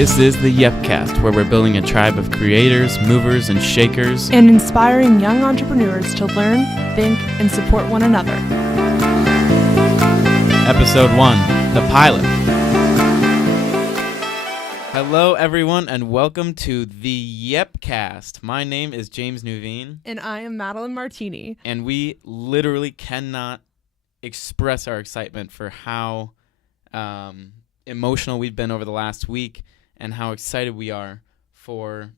This is the Yepcast, where we're building a tribe of creators, movers, and shakers, and inspiring young entrepreneurs to learn, think, and support one another. Episode 1, The Pilot. Hello, everyone, and welcome to the Yepcast. My name is James Nuveen. And I am Madeline Martini. And we literally cannot express our excitement for how emotional we've been over the last week and how excited we are for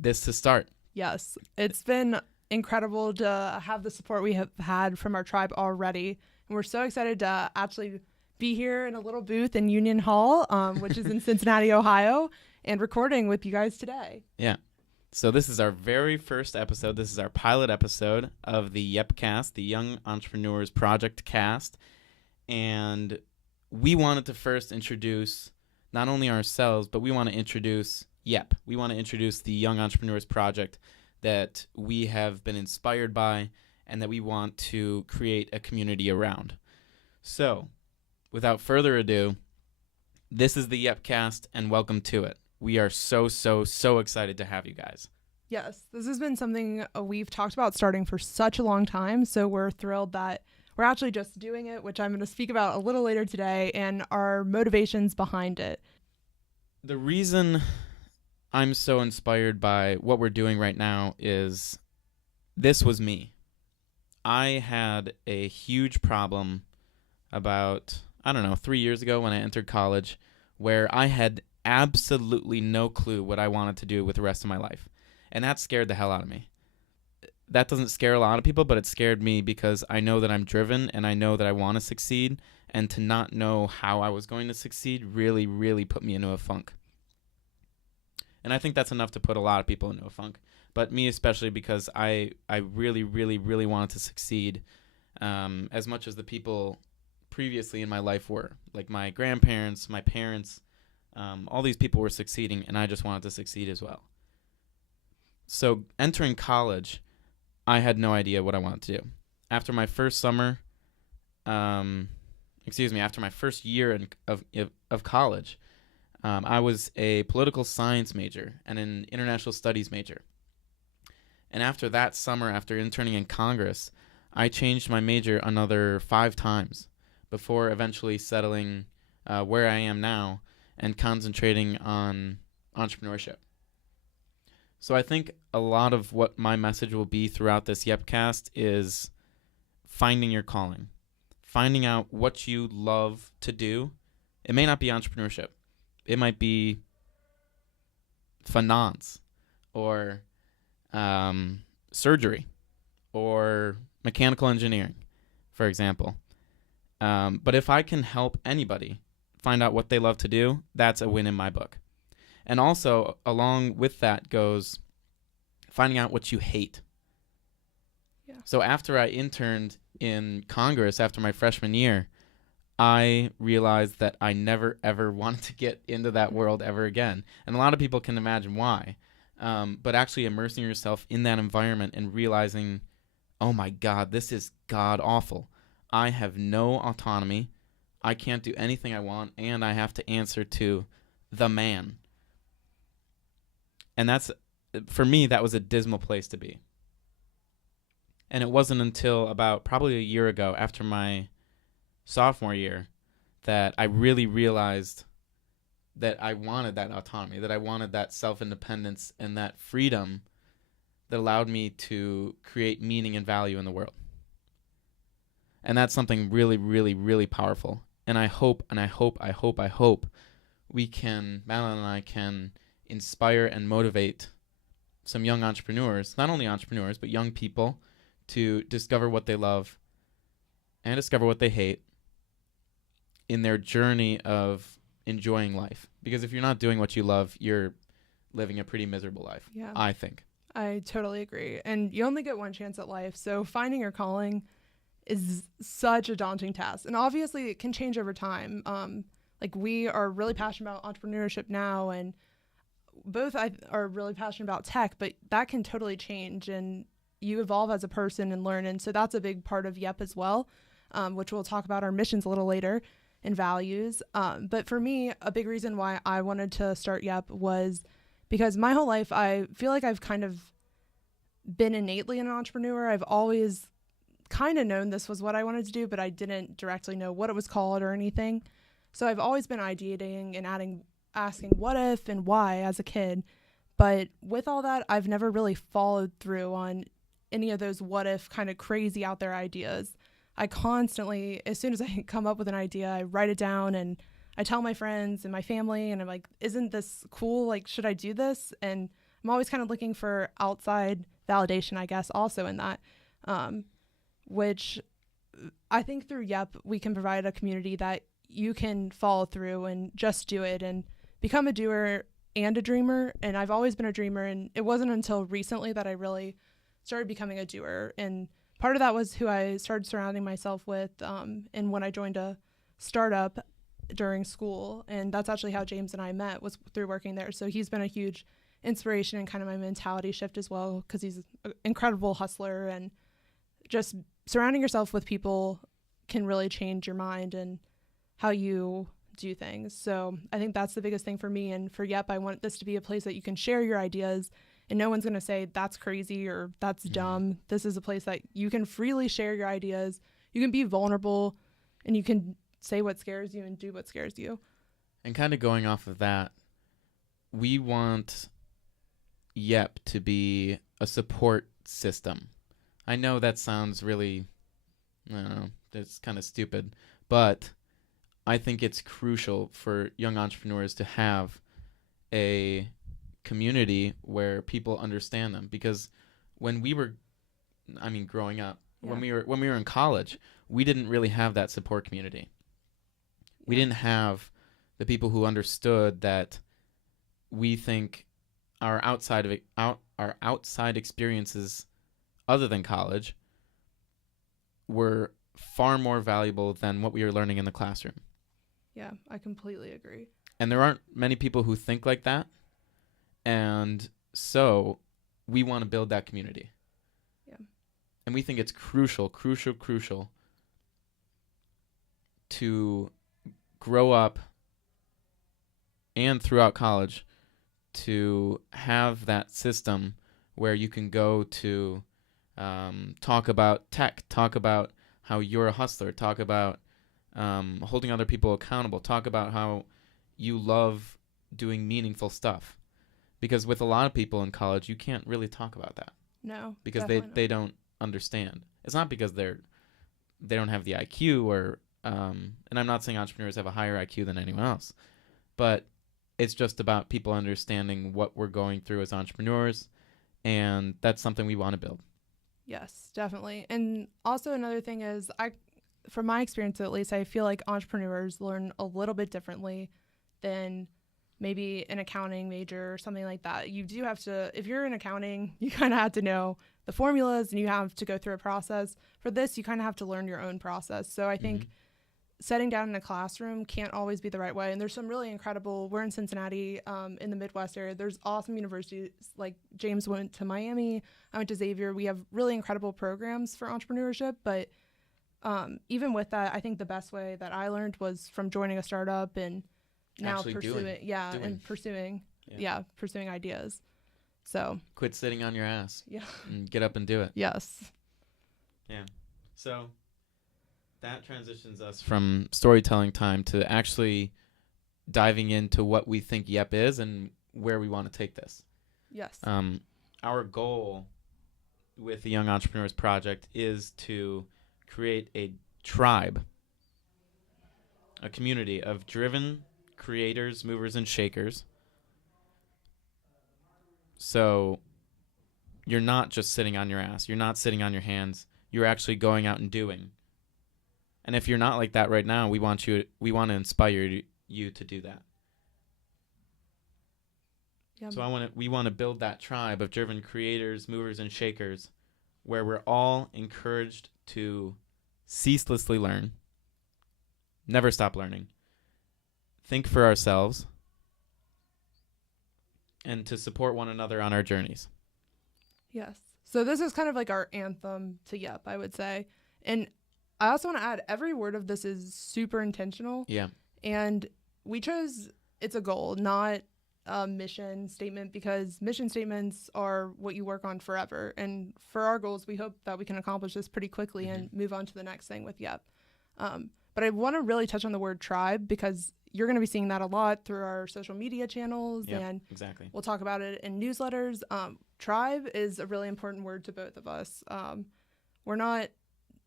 this to start. Yes, it's been incredible to have the support we have had from our tribe already. And we're so excited to actually be here in a little booth in Union Hall, which is in Cincinnati, Ohio, and recording with you guys today. Yeah. So this is our very first episode. This is our pilot episode of the Yepcast, the Young Entrepreneurs Project Cast. And we wanted to first introduce not only ourselves, but we want to introduce Yep. We want to introduce the Young Entrepreneurs Project that we have been inspired by and that we want to create a community around. So, without further ado, this is the Yepcast, and welcome to it. We are so excited to have you guys. Yes, this has been something we've talked about starting for such a long time, so we're thrilled that we're actually just doing it, which I'm going to speak about a little later today, and our motivations behind it. The reason I'm so inspired by what we're doing right now is this was me. I had a huge problem about, 3 years ago when I entered college, where I had absolutely no clue what I wanted to do with the rest of my life. And that scared the hell out of me. That doesn't scare a lot of people, but it scared me because I know that I'm driven and I know that I want to succeed. And to not know how I was going to succeed really put me into a funk. And I think that's enough to put a lot of people into a funk. But me especially, because I really wanted to succeed as much as the people previously in my life were. Like my grandparents, my parents, all these people were succeeding, and I just wanted to succeed as well. So entering college, I had no idea what I wanted to do. After my first summer, after my first year of college, I was a political science major and an international studies major. And after that summer, after interning in Congress, I changed my major another 5 times before eventually settling where I am now and concentrating on entrepreneurship. So I think a lot of what my message will be throughout this Yepcast is finding your calling, finding out what you love to do. It may not be entrepreneurship. It might be finance or surgery or mechanical engineering, for example. But if I can help anybody find out what they love to do, that's a win in my book. And also, along with that goes finding out what you hate. Yeah. So after I interned in Congress after my freshman year, I realized that I never, ever wanted to get into that world ever again. And a lot of people can imagine why. But actually immersing yourself in that environment and realizing, oh my God, this is god-awful. I have no autonomy. I can't do anything I want, and I have to answer to the man. And for me, that was a dismal place to be. And it wasn't until about probably a year ago, after my sophomore year, that I really realized that I wanted that autonomy, that I wanted that self-independence and that freedom that allowed me to create meaning and value in the world. And that's something really powerful. And I hope we can, Madeline and I can inspire and motivate some young entrepreneurs, not only entrepreneurs, but young people to discover what they love and discover what they hate in their journey of enjoying life. Because if you're not doing what you love, you're living a pretty miserable life, yeah. I think. I totally agree. And you only get one chance at life. So finding your calling is such a daunting task. And obviously it can change over time. We are really passionate about entrepreneurship now, and both are really passionate about tech, but that can totally change, and you evolve as a person and learn. And so that's a big part of YEP as well, which we'll talk about our missions a little later. and values. But for me, a big reason why I wanted to start Yep was because my whole life, I feel like I've kind of been innately an entrepreneur. I've always kind of known this was what I wanted to do, but I didn't directly know what it was called or anything. So I've always been ideating and asking what if and why as a kid. But with all that, I've never really followed through on any of those what if kind of crazy out there ideas. I constantly, as soon as I come up with an idea, I write it down and I tell my friends and my family, and I'm like, isn't this cool? Like, should I do this? And I'm always kind of looking for outside validation, I guess, also in that, which I think through Yep, we can provide a community that you can follow through and just do it and become a doer and a dreamer. And I've always been a dreamer, and it wasn't until recently that I really started becoming a doer. And part of that was who I started surrounding myself with, and when I joined a startup during school. And that's actually how James and I met, was through working there. So he's been a huge inspiration and kind of my mentality shift as well, because he's an incredible hustler, and just surrounding yourself with people can really change your mind and how you do things. So I think that's the biggest thing for me. And for Yep, I want this to be a place that you can share your ideas, and no one's going to say that's crazy or that's dumb. This is a place that you can freely share your ideas. You can be vulnerable, and you can say what scares you and do what scares you. And kind of going off of that, we want Yep to be a support system. I know that sounds really, I don't know, it's kind of stupid, but I think it's crucial for young entrepreneurs to have a community where people understand them. Because when we were, growing up, when we were in college, we didn't really have that support community. We didn't have the people who understood that we think our outside experiences other than college were far more valuable than what we were learning in the classroom. Yeah, I completely agree. And there aren't many people who think like that. And so we want to build that community. Yeah. And we think it's crucial to grow up and throughout college to have that system where you can go to talk about tech, talk about how you're a hustler, talk about holding other people accountable, talk about how you love doing meaningful stuff. Because with a lot of people in college, you can't really talk about that. No, because they don't understand. It's not because they don't have the IQ or and I'm not saying entrepreneurs have a higher IQ than anyone else, but it's just about people understanding what we're going through as entrepreneurs, and that's something we want to build. Yes, definitely. And also another thing is, from my experience at least, I feel like entrepreneurs learn a little bit differently than maybe an accounting major or something like that. You do have to, if you're in accounting, you kind of have to know the formulas and you have to go through a process. For this, you kind of have to learn your own process. So I think setting down in a classroom can't always be the right way. And there's some really incredible, we're in Cincinnati, in the Midwest area. There's awesome universities, like James went to Miami, I went to Xavier. We have really incredible programs for entrepreneurship. But even with that, I think the best way that I learned was from joining a startup and now pursuing ideas. So quit sitting on your ass. Yeah. And get up and do it. Yes. Yeah. So that transitions us from storytelling time to actually diving into what we think Yep is and where we want to take this. Yes. Our goal with the Young Entrepreneurs Project is to create a tribe, a community of driven creators, movers, and shakers. So you're not just sitting on your ass. You're not sitting on your hands. You're actually going out and doing. And if you're not like that right now, we want to inspire you to do that. Yep. So we want to build that tribe of driven creators, movers, and shakers, where we're all encouraged to ceaselessly learn, never stop learning, think for ourselves, and to support one another on our journeys. Yes. So this is kind of like our anthem to Yep, I would say. And I also want to add, every word of this is super intentional. Yeah. And we chose, it's a goal, not a mission statement, because mission statements are what you work on forever. And for our goals, we hope that we can accomplish this pretty quickly and move on to the next thing with Yep. But I want to really touch on the word tribe, because you're going to be seeing that a lot through our social media channels, and exactly. we'll talk about it in newsletters. Tribe is a really important word to both of us.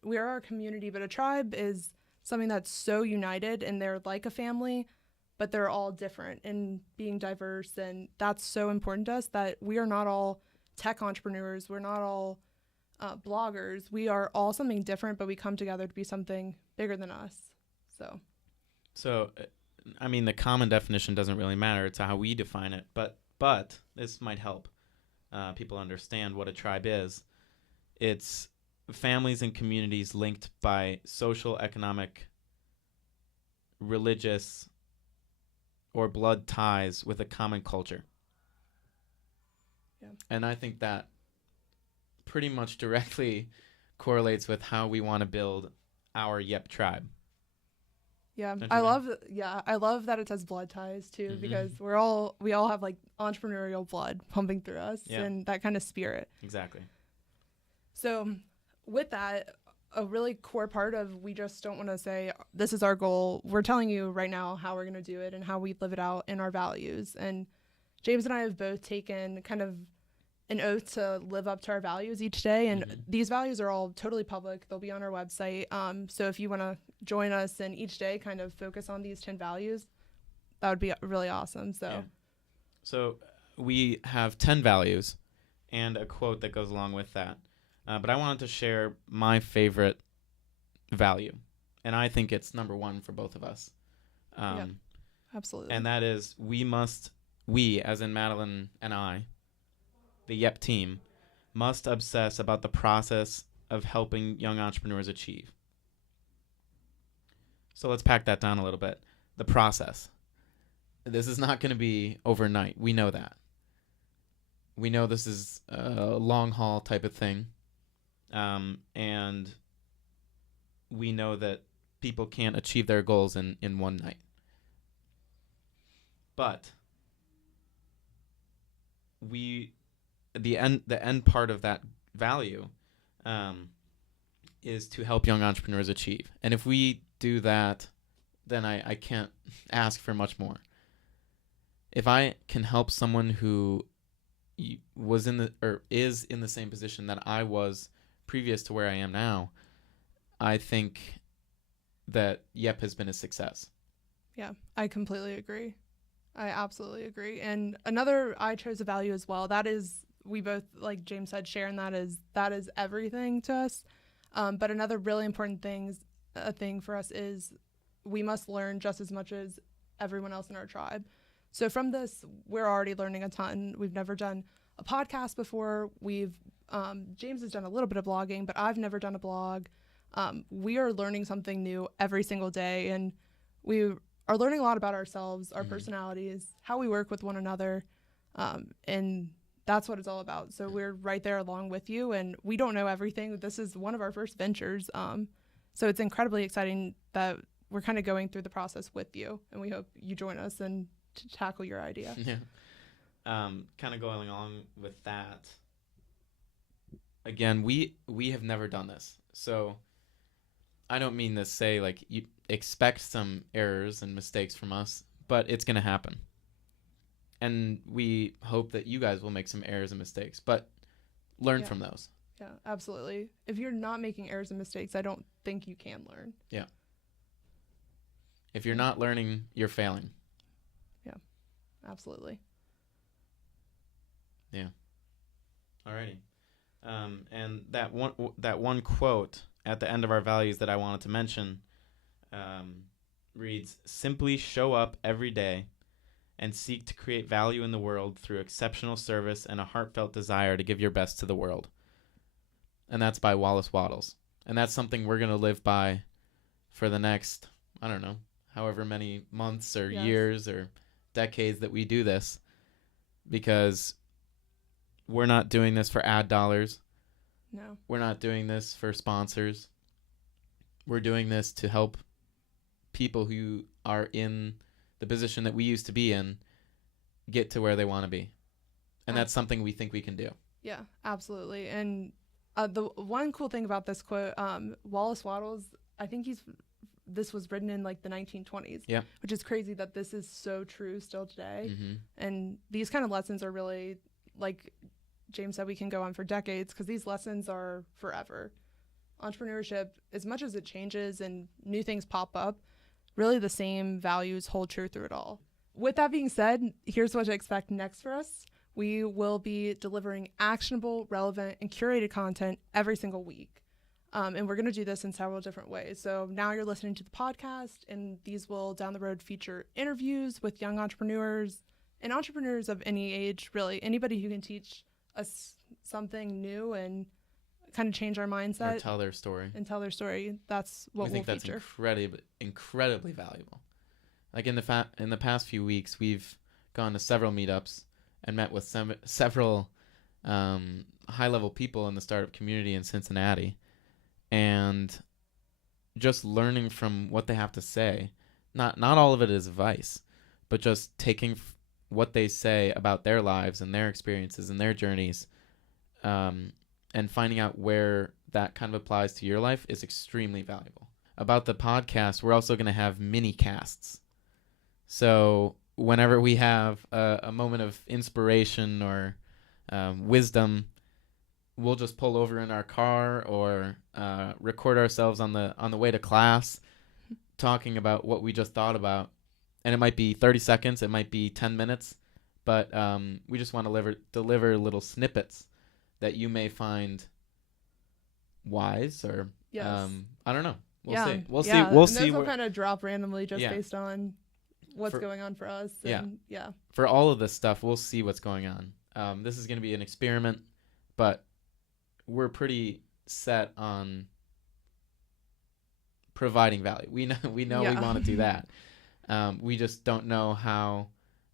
We are our community, but a tribe is something that's so united, and they're like a family, but they're all different and being diverse. And that's so important to us, that we are not all tech entrepreneurs. We're not all bloggers. We are all something different, but we come together to be something bigger than us. So, I mean, the common definition doesn't really matter. It's how we define it. But this might help people understand what a tribe is. It's families and communities linked by social, economic, religious, or blood ties with a common culture. Yeah. And I think that pretty much directly correlates with how we want to build our Yep tribe. Yeah, I love that it says blood ties too, because we all have like entrepreneurial blood pumping through us, and that kind of spirit. Exactly. So with that, a really core part of, we just don't want to say this is our goal. We're telling you right now how we're going to do it and how we live it out in our values. And James and I have both taken kind of an oath to live up to our values each day. And these values are all totally public. They'll be on our website. So if you want to join us and each day kind of focus on these 10 values, that would be really awesome. So we have 10 values and a quote that goes along with that. But I wanted to share my favorite value. And I think it's number one for both of us. Absolutely. And that is, we, as in Madeline and I, the Yep team, must obsess about the process of helping young entrepreneurs achieve. So let's pack that down a little bit. The process. This is not going to be overnight. We know that. We know this is a long haul type of thing. And we know that people can't achieve their goals in one night. But the end part of that value is to help young entrepreneurs achieve. And if we do that, then I can't ask for much more. If I can help someone who is in the same position that I was previous to where I am now, I think that Yep has been a success. Yeah, I completely agree. I absolutely agree. And I chose a value as well. That is, we both, like James said, sharing that is everything to us. But another really important thing for us is we must learn just as much as everyone else in our tribe. So from this, we're already learning a ton. We've never done a podcast before. James has done a little bit of blogging, but I've never done a blog. We are learning something new every single day, and we are learning a lot about ourselves, our personalities, how we work with one another, and that's what it's all about. So we're right there along with you, and we don't know everything. This is one of our first ventures, so it's incredibly exciting that we're kind of going through the process with you, and we hope you join us and to tackle your idea. Yeah. Kind of going along with that. Again, we have never done this, so I don't mean to say like you expect some errors and mistakes from us, but it's gonna happen, and we hope that you guys will make some errors and mistakes, but learn from those. Yeah, absolutely. If you're not making errors and mistakes, I don't think you can learn. Yeah. If you're not learning, you're failing. Yeah, absolutely. Yeah. Alrighty. And that one quote at the end of our values that I wanted to mention reads, "Simply show up every day and seek to create value in the world through exceptional service and a heartfelt desire to give your best to the world." And that's by Wallace Wattles. And that's something we're going to live by for the next, I don't know, however many months or years or decades that we do this, because we're not doing this for ad dollars. No. We're not doing this for sponsors. We're doing this to help people who are in the position that we used to be in get to where they want to be. And that's something we think we can do. Yeah, absolutely. And the one cool thing about this quote, Wallace Wattles, I think this was written in like the 1920s, yeah, which is crazy that this is so true still today. Mm-hmm. And these kind of lessons are really, like James said, we can go on for decades because these lessons are forever. Entrepreneurship, as much as it changes and new things pop up, really the same values hold true through it all. With that being said, here's what to expect next for us. We will be delivering actionable, relevant, and curated content every single week. And we're going to do this in several different ways. So now you're listening to the podcast, and these will down the road feature interviews with young entrepreneurs and entrepreneurs of any age, really. Anybody who can teach us something new and kind of change our mindset. Or tell their story. That's what we'll that's feature. incredibly valuable. Like in the past few weeks, we've gone to several meetups and met with several high-level people in the startup community in Cincinnati. And just learning from what they have to say. Not all of it is advice, but just taking what they say about their lives and their experiences and their journeys, and finding out where that kind of applies to your life is extremely valuable. About the podcast, we're also going to have miniCasts. So whenever we have a moment of inspiration or wisdom, we'll just pull over in our car or record ourselves on the way to class talking about what we just thought about. And it might be 30 seconds, it might be 10 minutes, but we just want to deliver little snippets that you may find wise or Yes. I don't know. We'll see. We'll see. Those will kind of drop randomly just based on what's going on for us. And For all of this stuff, we'll see what's going on. This is going to be an experiment, but we're pretty set on providing value. We know we want to do that. We just don't know how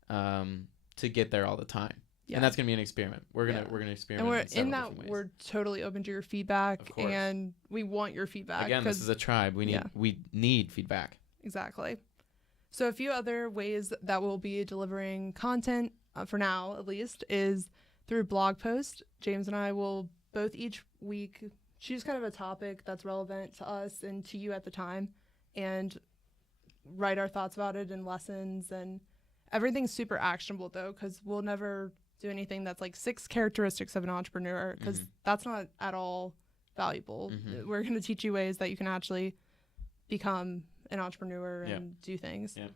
to get there all the time. Yeah. And that's going to be an experiment. We're going to experiment. And we're totally open to your feedback, and we want your feedback. Again, this is a tribe. We need feedback. Exactly. So a few other ways that we'll be delivering content, for now at least, is through blog post. James and I will both each week choose kind of a topic that's relevant to us and to you at the time, and write our thoughts about it and lessons, and everything's super actionable though, because we'll never do anything that's like 6 characteristics of an entrepreneur, because that's not at all valuable. We're going to teach you ways that you can actually become an entrepreneur and do things. Yeah.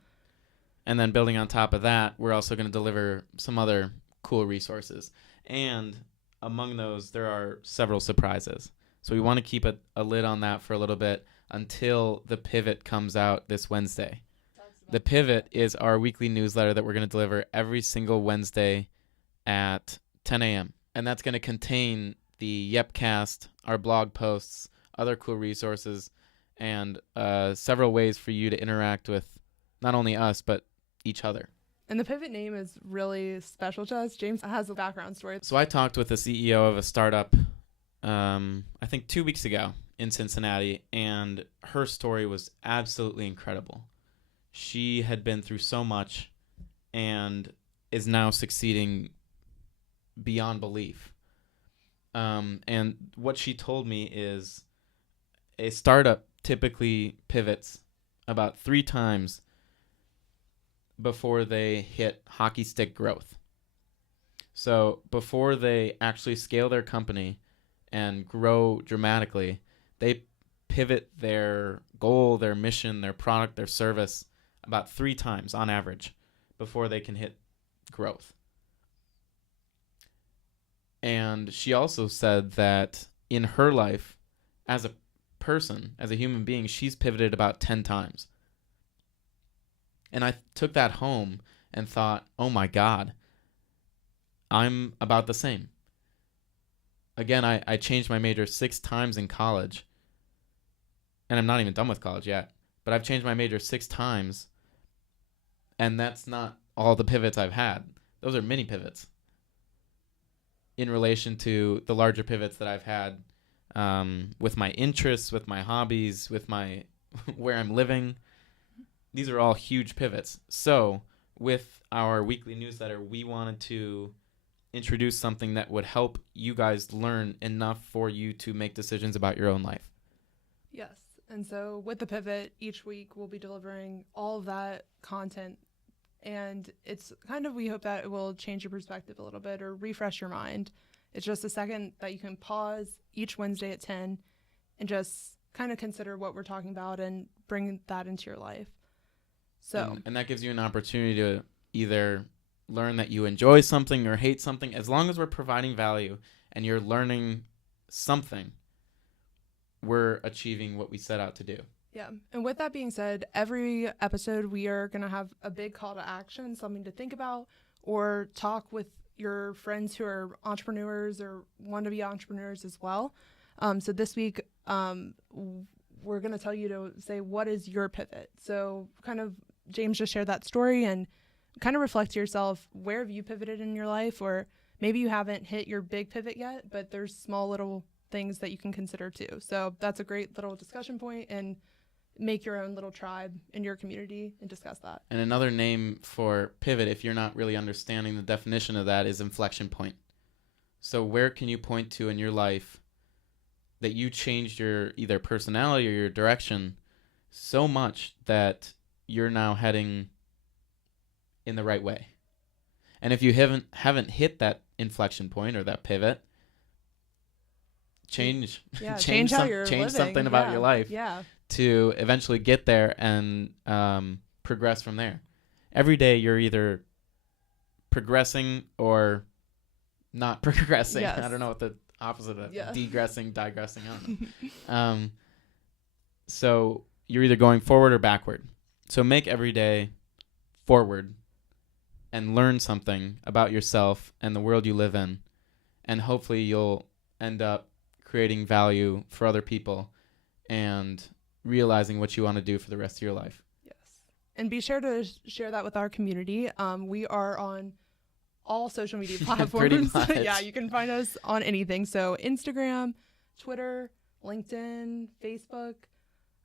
And then building on top of that, we're also going to deliver some other cool resources. And among those, there are several surprises. So we want to keep a lid on that for a little bit until the Pivot comes out this Wednesday. The Pivot is our weekly newsletter that we're going to deliver every single Wednesday at 10 a.m. And that's going to contain the Yepcast, our blog posts, other cool resources, and several ways for you to interact with not only us, but each other. And the Pivot name is really special to us. James has a background story. So I talked with the CEO of a startup, I think 2 weeks ago in Cincinnati, and her story was absolutely incredible. She had been through so much and is now succeeding beyond belief. And what she told me is a startup typically pivots about 3 times before they hit hockey stick growth. So before they actually scale their company and grow dramatically, they pivot their goal, their mission, their product, their service about 3 times on average before they can hit growth. And she also said that in her life, as a person, as a human being, she's pivoted about 10 times. And I took that home and thought, oh my God, I'm about the same. Again, I changed my major 6 times in college. And I'm not even done with college yet. But I've changed my major 6 times. And that's not all the pivots I've had. Those are mini pivots in relation to the larger pivots that I've had with my interests, with my hobbies, with my where I'm living. These are all huge pivots. So with our weekly newsletter, we wanted to introduce something that would help you guys learn enough for you to make decisions about your own life. Yes. And so with the pivot, each week we'll be delivering all of that content. And it's kind of, we hope that it will change your perspective a little bit or refresh your mind. It's just a second that you can pause each Wednesday at 10 and just kind of consider what we're talking about and bring that into your life. So, and that gives you an opportunity to either learn that you enjoy something or hate something. As long as we're providing value and you're learning something, we're achieving what we set out to do. Yeah. And with that being said, every episode we are going to have a big call to action, something to think about, or talk with your friends who are entrepreneurs or want to be entrepreneurs as well. So this week, we're going to tell you to say, what is your pivot? So kind of James just shared that story, and kind of reflect to yourself, where have you pivoted in your life? Or maybe you haven't hit your big pivot yet, but there's small little things that you can consider too. So that's a great little discussion point, and make your own little tribe in your community and discuss that. And another name for pivot, if you're not really understanding the definition of that, is inflection point. So where can you point to in your life that you changed your either personality or your direction so much that you're now heading in the right way? And if you haven't hit that inflection point or that pivot, change change how you're living. Something about your life. Yeah. To eventually get there and progress from there. Every day you're either progressing or not progressing. Yes. I don't know what the opposite of degressing, digressing. I don't know. So you're either going forward or backward. So make every day forward and learn something about yourself and the world you live in. And hopefully you'll end up creating value for other people and realizing what you want to do for the rest of your life. Yes. And be sure to share that with our community. We are on all social media platforms. Yeah, you can find us on anything. So Instagram, Twitter, LinkedIn, Facebook,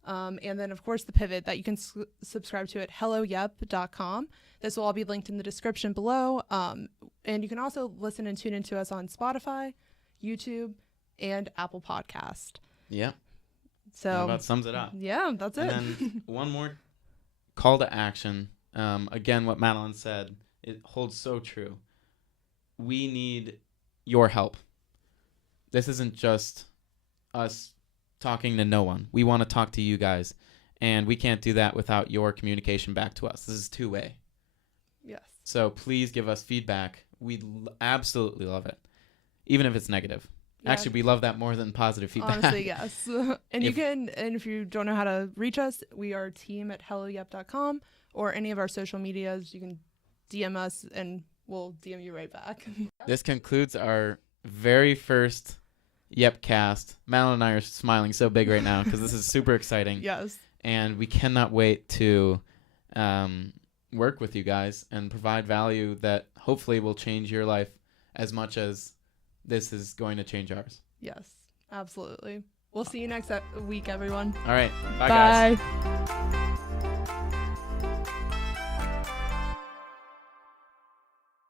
and then, of course, the pivot that you can subscribe to at helloyep.com. This will all be linked in the description below. And you can also listen and tune into us on Spotify, YouTube, and Apple Podcast. Yeah. So that about sums it up. Yeah, that's it. And then one more call to action. Again, what Madeline said, it holds so true. We need your help. This isn't just us talking to no one. We want to talk to you guys. And we can't do that without your communication back to us. This is two-way. Yes. So please give us feedback. We'd absolutely love it, even if it's negative. Yeah. Actually, we love that more than positive feedback. Honestly, yes. And if you don't know how to reach us, we are team@helloyep.com, or any of our social medias. You can DM us and we'll DM you right back. This concludes our very first Yepcast. Madeline and I are smiling so big right now because this is super exciting. Yes. And we cannot wait to work with you guys and provide value that hopefully will change your life as much as this is going to change ours. Yes, absolutely. We'll see you next week, everyone. All right. Bye. Guys. Bye.